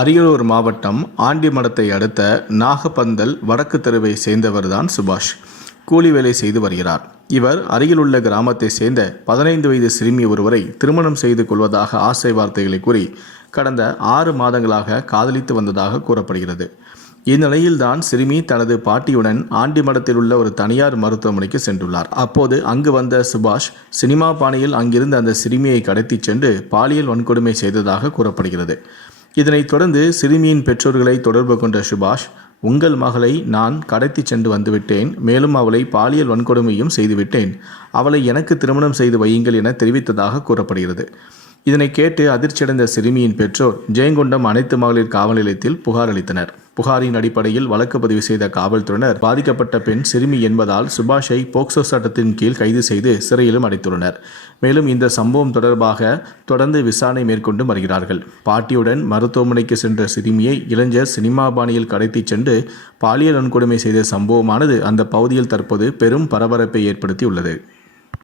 அரியலூர் மாவட்டம் ஆண்டிமடத்தை அடுத்த நாகப்பந்தல் வடக்கு தெருவை சேர்ந்தவர்தான் சுபாஷ். கூலி வேலை செய்து வருகிறார். இவர் அருகிலுள்ள கிராமத்தை சேர்ந்த பதினைந்து வயது சிறுமி ஒருவரை திருமணம் செய்து கொள்வதாக ஆசை வார்த்தைகளை கூறி கடந்த ஆறு மாதங்களாக காதலித்து வந்ததாக கூறப்படுகிறது. இந்நிலையில்தான் சிறுமி தனது பாட்டியுடன் ஆண்டிமடத்தில் உள்ள ஒரு தனியார் மருத்துவமனைக்கு சென்றுள்ளார். அப்போது அங்கு வந்த சுபாஷ் சினிமா பாணியில் அங்கிருந்து அந்த சிறுமியை கடத்திச் சென்று பாலியல் வன்கொடுமை செய்ததாக கூறப்படுகிறது. இதனைத் தொடர்ந்து சிறுமியின் பெற்றோர்களை தொடர்பு கொண்ட சுபாஷ் உங்கள் மகளை நான் கடத்தி சென்று வந்துவிட்டேன் மேலும் அவளை பாலியல் வன்கொடுமையும் செய்துவிட்டேன். அவளை எனக்கு திருமணம் செய்து வையுங்கள் என தெரிவித்ததாக கூறப்படுகிறது. இதனை கேட்டு அதிர்ச்சியடைந்த சிறுமியின் பெற்றோர் ஜெயங்கொண்டம் அனைத்து மகளிர் காவல் நிலையத்தில் புகார் அளித்தனர். புகாரின் அடிப்படையில் வழக்கு பதிவு செய்த காவல்துறையினர் பாதிக்கப்பட்ட பெண் சிறுமி என்பதால் சுபாஷை போக்சோ சட்டத்தின் கீழ் கைது செய்து சிறையிலும் அடைத்துள்ளனர். மேலும் இந்த சம்பவம் தொடர்பாக தொடர்ந்து விசாரணை மேற்கொண்டு வருகிறார்கள். பாட்டியுடன் மருத்துவமனைக்கு சென்ற சிறுமியை இளைஞர் சினிமா பாணியில் கடத்திச் சென்று பாலியல் வன்கொடுமை செய்த சம்பவமானது அந்த பகுதியில் தற்போது பெரும் பரபரப்பை ஏற்படுத்தியுள்ளது.